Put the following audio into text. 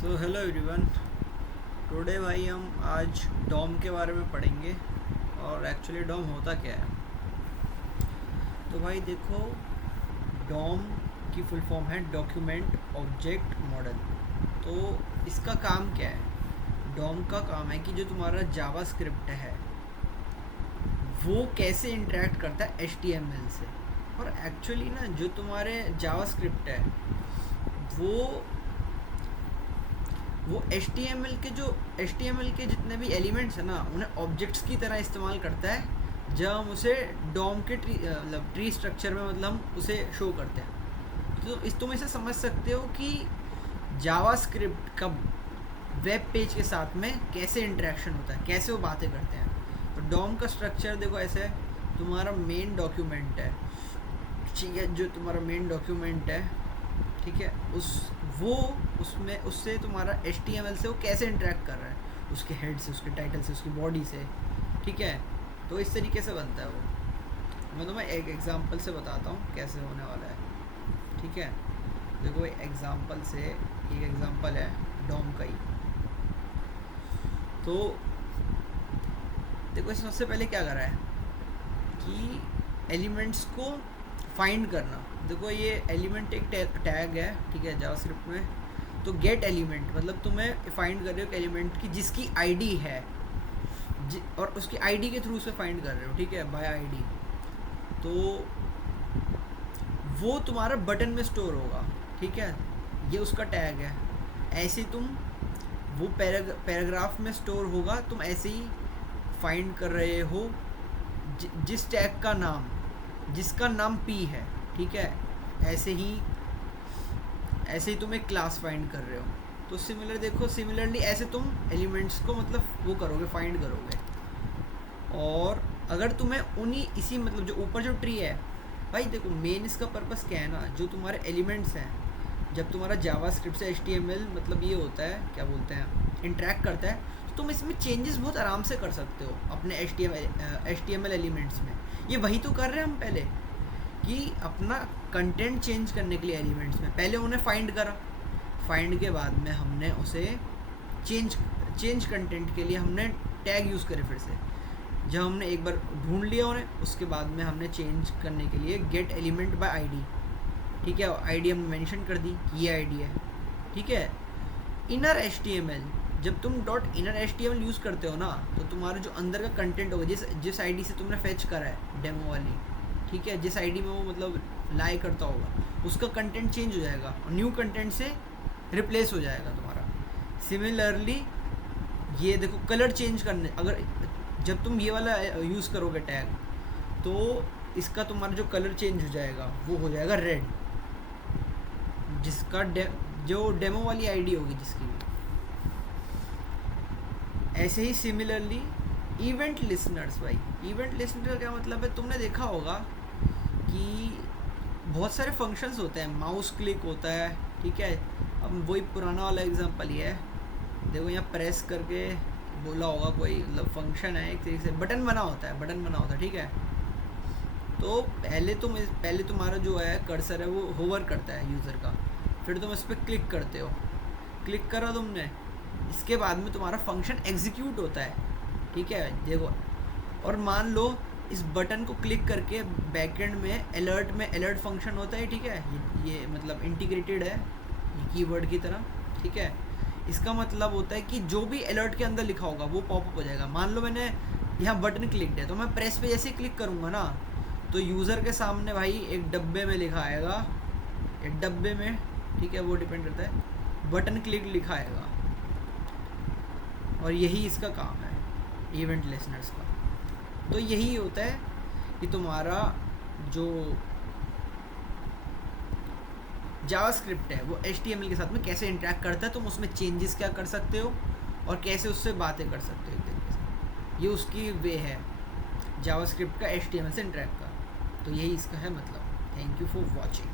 So hello everyone. Today भाई हम आज डॉम के बारे में पढ़ेंगे और एक्चुअली डॉम होता क्या है। तो भाई देखो, डॉम की फुल फॉर्म है डॉक्यूमेंट ऑब्जेक्ट मॉडल। तो इसका काम क्या है? डॉम का काम है कि जो तुम्हारा जावा स्क्रिप्ट है वो कैसे इंटरेक्ट करता है HTML से। और एक्चुअली ना जो तुम्हारे जावा स्क्रिप्ट है वो HTML के जितने भी एलिमेंट्स हैं ना उन्हें ऑब्जेक्ट्स की तरह इस्तेमाल करता है जब हम उसे डॉम के ट्री स्ट्रक्चर में मतलब हम उसे शो करते हैं। तो तुम इसे समझ सकते हो कि जावा स्क्रिप्ट का वेब पेज के साथ में कैसे इंटरेक्शन होता है, कैसे वो बातें करते हैं। तो डॉम का स्ट्रक्चर देखो ऐसे है। तुम्हारा मेन डॉक्यूमेंट है, ठीक है, जो तुम्हारा मेन डॉक्यूमेंट है, ठीक है, उसमें उससे तुम्हारा HTML से वो कैसे इंटरेक्ट कर रहा है, उसके हेड से, उसके टाइटल से, उसकी बॉडी से, ठीक है। तो इस तरीके से बनता है वो। मैं तुम्हें एक एग्जांपल से बताता हूँ कैसे होने वाला है, ठीक है। देखो एक एग्जांपल है डॉम का ही। तो देखो इसमें सबसे पहले क्या कर रहा है कि एलिमेंट्स को फाइंड करना। देखो ये एलिमेंट एक टैग है, ठीक है, जावास्क्रिप्ट में। तो गेट एलिमेंट मतलब तुम्हें फाइंड कर रहे हो एलिमेंट की जिसकी आईडी है, और उसकी आईडी के थ्रू से फाइंड कर रहे हो, ठीक है, बाय आईडी। तो वो तुम्हारा बटन में स्टोर होगा, ठीक है, ये उसका टैग है। ऐसे तुम वो पैराग्राफ में स्टोर होगा, तुम ऐसे ही फाइंड कर रहे हो जिस टैग का नाम, जिसका नाम P है, ठीक है। ऐसे ही तुम एक क्लास फाइंड कर रहे हो। तो सिमिलरली ऐसे तुम एलिमेंट्स को मतलब वो करोगे, फाइंड करोगे। और अगर तुम्हें इसी मतलब जो ऊपर जो ट्री है भाई, देखो मेन इसका पर्पस क्या है ना, जो तुम्हारे एलिमेंट्स हैं, जब तुम्हारा जावास्क्रिप्ट से HTML मतलब ये होता है, क्या बोलते हैं, इंटरेक्ट करता है, तो तुम इसमें चेंजेस बहुत आराम से कर सकते हो अपने HTML एलिमेंट्स में। ये वही तो कर रहे हैं हम पहले, कि अपना कंटेंट चेंज करने के लिए एलिमेंट्स में पहले उन्हें फाइंड करा, फाइंड के बाद में हमने उसे चेंज कंटेंट के लिए हमने टैग यूज़ करे। फिर से जब हमने एक बार ढूंढ लिया उन्हें, उसके बाद में हमने चेंज करने के लिए गेट एलिमेंट बाय आईडी, ठीक है, आईडी हमने मेंशन कर दी, ये आईडी है, ठीक है। इनर HTML, जब तुम .inner.html यूज़ करते हो ना, तो तुम्हारा जो अंदर का कंटेंट होगा, जिस आईडी से तुमने फेच करा है डेमो वाली, ठीक है, जिस आईडी में वो मतलब लाई करता होगा, उसका कंटेंट चेंज हो जाएगा और न्यू कंटेंट से रिप्लेस हो जाएगा तुम्हारा। सिमिलरली ये देखो कलर चेंज करने, अगर जब तुम ये वाला यूज़ करोगे टैग, तो इसका तुम्हारा जो कलर चेंज हो जाएगा वो हो जाएगा रेड, जिसका जो डेमो वाली आईडी होगी जिसकी भी। ऐसे ही सिमिलरली इवेंट लिसनर्स, भाई इवेंट लिसनर का क्या मतलब है, तुमने देखा होगा कि बहुत सारे फंक्शंस होते हैं, माउस क्लिक होता है, ठीक है। अब वही पुराना वाला एग्जांपल ही है। देखो यहाँ प्रेस करके बोला होगा कोई, मतलब फंक्शन है, एक तरीके से बटन बना होता है, ठीक है। तो पहले तुम्हारा जो है कर्सर है वो होवर करता है यूज़र का, फिर तुम इस पर क्लिक करते हो, क्लिक करा तुमने, इसके बाद में तुम्हारा फंक्शन एग्जीक्यूट होता है, ठीक है। देखो, और मान लो इस बटन को क्लिक करके बैकएंड में अलर्ट फंक्शन होता है, ठीक है, ये मतलब इंटीग्रेटेड है ये कीवर्ड की तरह, ठीक है। इसका मतलब होता है कि जो भी अलर्ट के अंदर लिखा होगा वो पॉपअप हो जाएगा। मान लो मैंने यहाँ बटन क्लिक है, तो मैं प्रेस पे जैसे क्लिक करूँगा ना, तो यूज़र के सामने भाई एक डब्बे में लिखा आएगा, एक डब्बे में, ठीक है, वो डिपेंड करता है, बटन क्लिक लिखा आएगा। और यही इसका काम है इवेंट लिसनर्स का। तो यही होता है कि तुम्हारा जो जावास्क्रिप्ट है वो HTML के साथ में कैसे इंटरेक्ट करता है, तुम उसमें चेंजेस क्या कर सकते हो और कैसे उससे बातें कर सकते हो एक तरीके से। ये उसकी वे है जावास्क्रिप्ट का HTML से इंटरेक्ट का। तो यही इसका है मतलब। Thank you for watching.